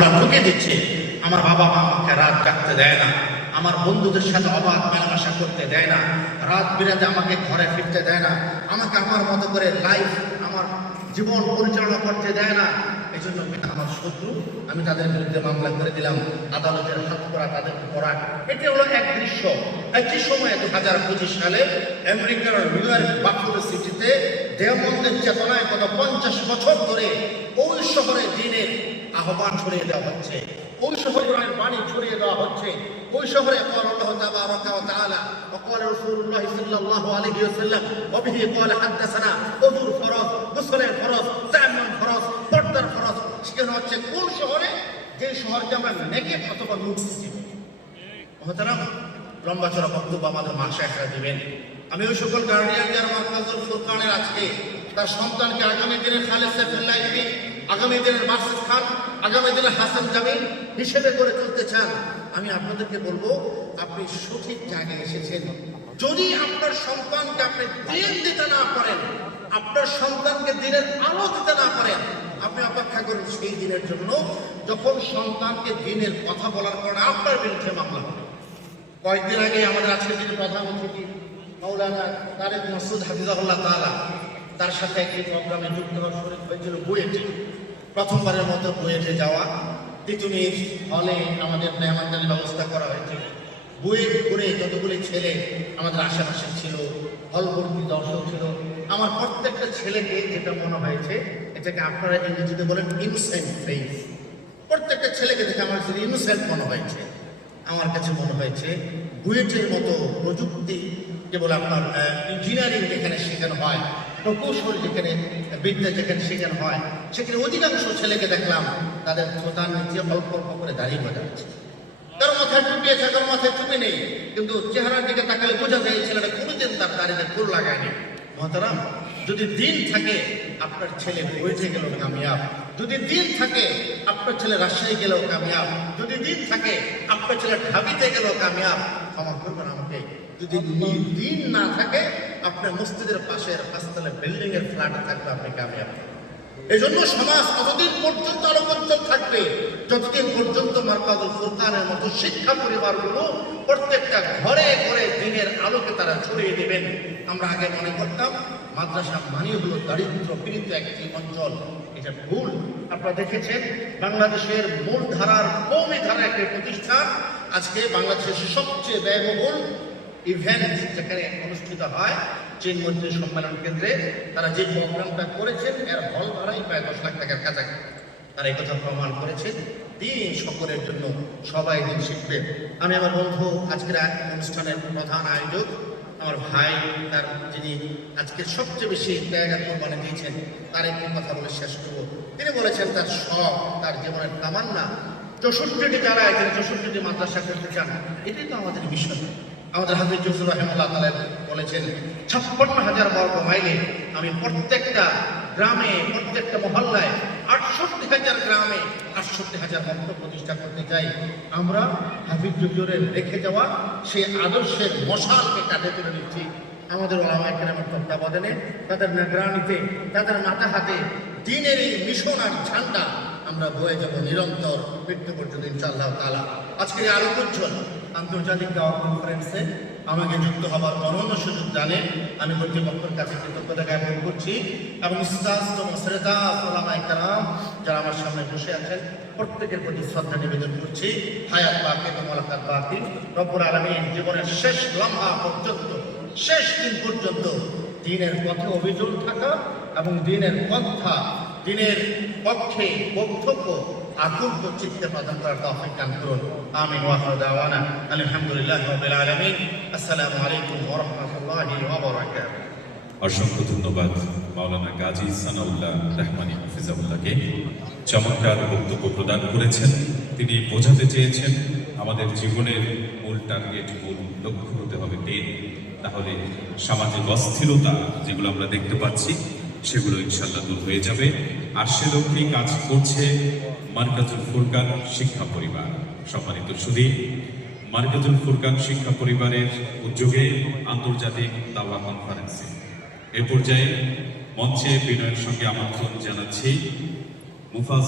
হামলা ঢুকে দিচ্ছে। আমার বাবা মা আমাকে রাত জাগতে দেয় না, আমার বন্ধুদের সাথে অবাধ মেলামেশা করতে দেয় না, রাত বিরাতে আমাকে ঘরে ফিরতে দেয় না, আমাকে আমার মতো করে লাইফ আমার জীবন পরিচালনা করতে দেয় না। এই জন্য আমার শত্রু, আমি তাদের বিরুদ্ধে মামলা করে দিলাম, আদালতের হাত করা তাদেরকে করা। এটি হলো এক দৃশ্য। একই সময়ে 2025 সালে আমেরিকার নিউ ইয়র্ক বাফলো সিটিতে দেওবন্দের চেতনায় গত 50 বছর ধরে ওই শহরে দিনের আহ্বান ছড়িয়ে দেওয়া হচ্ছে, ওই শহরে কোরআনের বাণী ছড়িয়ে দেওয়া হচ্ছে। ওই শহরে قال الله تبارك وتعالى وقال رسول الله صلى الله عليه وسلم وبه قال حدثنا ওযুর ফরজ, গোসলের ফরজ, তায়াম্মুম ফরজ, পর্দার ফরজ সেখানে হচ্ছে কোন শহরে? যে শহরকে আমরা নেকেড অথবা মুক্তি। মহতারাম, লম্বা চড়া বক্তব্য আমাদের মাশায়েখরা দিবেন। আমি ওই সকল গার্ডিয়ান যারা মারকাজুল ফুরকানের আজকে তার সন্তানকে আগামী দিনের খালেদ সাইফুল্লাহ ইবি, আগামী দিনের মাসুদ খান, আগামী দিনের হাসান জামিল হিসেবে করে তুলতে চান, আমি আপনাদেরকে বলবো আপনি সঠিক জায়গায় এসেছেন। যদি আপনার সন্তানকে আপনি দিন দিতে না পারেন, আপনার সন্তানকে দিনের আলো দিতে না পারেন, আপনি অপেক্ষা করুন সেই দিনের জন্য যখন সন্তানকে দিনের কথা বলার কারণে আপনার বিরুদ্ধে মামলা হবে। কয়েকদিন আগে আমাদের আজকে যিনি প্রধান অতিথি মাওলানা তারেক মাসুদ হাফিজাহুল্লাহ তাআলা, তার সাথে একটি প্রোগ্রামে যুক্ত হয়েছিল বুয়েটে। প্রথমবারের মতো বুয়েটে যাওয়া, তিতুমির হলে আমাদের মেহমানদারির ব্যবস্থা করা হয়েছিল। বুয়েট ঘুরে যতগুলি ছেলে আমাদের আশেপাশে ছিল, হল ভর্তি দর্শক ছিল, আমার প্রত্যেকটা ছেলেকে যেটা মনে হয়েছে, এটাকে আপনারা ইংরেজিতে বলেন ইনোসেন্ট ফেস। প্রত্যেকটা ছেলেকে দেখে আমার কাছে ইনোসেন্ট মনে হয়েছে। আমার কাছে মনে হয়েছে বুয়েটের মতো প্রযুক্তি, কেবল আপনার ইঞ্জিনিয়ারিং যেখানে শেখানো হয়, প্রকৌশল যেখানে বিদ্যা যেখানে শেখানো হয়, সেখানে অধিকাংশ ছেলেকে দেখলাম তাদের প্রধান নিচে অল্প অল্প করে দাঁড়িয়ে বাজাচ্ছে। কারো মাথায় টুপি আছে, কারো মাথায় টুপি নেই, কিন্তু চেহারার দিকে তাকালে বোঝা যায় এই ছেলেটা কোনোদিন তার দাঁড়িয়ে ফুল লাগায়নি। মহতারাম, যদি দিন থাকে আপনার ছেলে বুয়েটে গেল কামিয়াব, যদি দিন থাকে আপনার ছেলে রাজশাহী গেলেও কামিয়াব, যদি দিন থাকে আপনার ছেলে ঢাবিতে গেলেও কামিয়াব। ক্ষমা করবেন আমাকে, যদি দিন না থাকে আপনার মসজিদের পাশের 5 তলা বিল্ডিং এর ফ্ল্যাটে থাকবে আপনি কামিয়াব। এই জন্য সমাজ ততদিন পর্যন্ত আলোকঞ্চল থাকবে যতদিন পর্যন্ত মারকাজুল ফুরকানের মতো শিক্ষা পরিবারগুলো প্রত্যেকটা ঘরে ঘরে দিনের আলোকে তারা ছড়িয়ে দেবেন। আমরা আগে মনে করতাম মাদ্রাসা মানেই হলো দারিদ্র পীড়িত একটি অঞ্চল, এটা ভুল। আপনারা দেখেছেন বাংলাদেশের মূল ধারার কওমি ধারা একটি প্রতিষ্ঠান আজকে বাংলাদেশের সবচেয়ে ব্যয়বহুল ইভেন্ট যেখানে অনুষ্ঠিত হয় চীন মন্ত্রী সম্মেলন কেন্দ্রে, তারা যে প্রোগ্রামটা করেছেন এর হল ভাড়াই প্রায় 10 লাখ টাকার কাছাকাছি। তারা এই কথা প্রমাণ করেছেন দিন সকলের জন্য, সবাই দিন শিখবে। আমি আমার বন্ধু আজকের অনুষ্ঠানের প্রধান আয়োজক আমার ভাই, তার যিনি আজকে সবচেয়ে বেশি ত্যাগ আর কোরবানি দিয়েছেন, তার একটি কথা বলে শেষ করবো। তিনি বলেছেন তার শখ, তার জীবনের তামান্না 64টি যারা এখানে 64টি মাদ্রাসা করতে চান, এটাই তো আমাদের মিশন। আমাদের হাফিজ জসুর রাহিমাহুল্লাহ তাআলা বলেছেন 56,000 বর্গ মাইলে আমি প্রত্যেকটা গ্রামে, প্রত্যেকটা মহল্লায় 68,000 গ্রামে 68,000 মক্তব প্রতিষ্ঠা করতে চাই। আমরা হাফিজ জসুরের রেখে যাওয়া সেই আদর্শের মশালকে কাঁধে তুলে নিচ্ছি। আমাদের ওলামায়ে কেরামের তত্ত্বাবধানে, তাদের নিগরানিতে, তাদের মাথা হাতে দ্বীনের এই মিশন আর ঝান্ডা আমরা বয়ে যাব নিরন্তর মৃত্যু পর্যন্ত ইনশাআল্লাহ তাআলা। আজকের এই আলোকোজ্জ্বল আন্তর্জাতিক দাওয়াত কনফারেন্সে আমাকে যুক্ত হবার অনন্য সুযোগ জানে আমি কর্তৃপক্ষের কাছে কৃতজ্ঞতা জ্ঞাপন করছি, এবং উস্তাদ এবং শ্রোতা ওলামায়ে কেরাম যারা আমার সামনে বসে আছেন প্রত্যেকের প্রতি শ্রদ্ধা নিবেদন করছি। হায়াত বাকি এবং মোলাকাত বাকি। রব্বুল আলামিন জীবনের শেষ লম্হা পর্যন্ত, শেষ দিন পর্যন্ত দ্বীনের পথে অবিচল থাকা এবং দ্বীনের পন্থা, দ্বীনের পক্ষে বক্তব্য আকুল চিত্তে প্রদান করার তৌফিক দান করুন। আমিন ওয়া আখিরু দাওয়ানা আলহামদুলিল্লাহি রাব্বিল আলামিন। আসসালামু আলাইকুম ওয়া রাহমাতুল্লাহি ওয়া বারাকাতুহু। অসংখ্য ধন্যবাদ মাওলানা গাজী সানাউল্লাহ রহমানী হাফিজাহুল্লাহকে, চমৎকার বক্তব্য প্রদান করেছেন। তিনি বোঝাতে চেয়েছেন আমাদের জীবনের মূল টার্গেট, মূল লক্ষ্য হতে হবে দিন। তাহলে সামাজিক অস্থিরতা যেগুলো আমরা দেখতে পাচ্ছি সেগুলো ইনশাআল্লাহ দূর হয়ে যাবে। আর সে লক্ষ্যেই কাজ করছে মারকাজুল ফুরকান শিক্ষা পরিবার। সম্মানিত সুধী, মারকাজুল ফুরকান শিক্ষা পরিবারের উদ্যোগে আন্তর্জাতিক দাওয়া কনফারেন্সে এ পর্যায়ে মঞ্চে বিনয়ের সঙ্গে আমন্ত্রণ জানাচ্ছি মুফাজ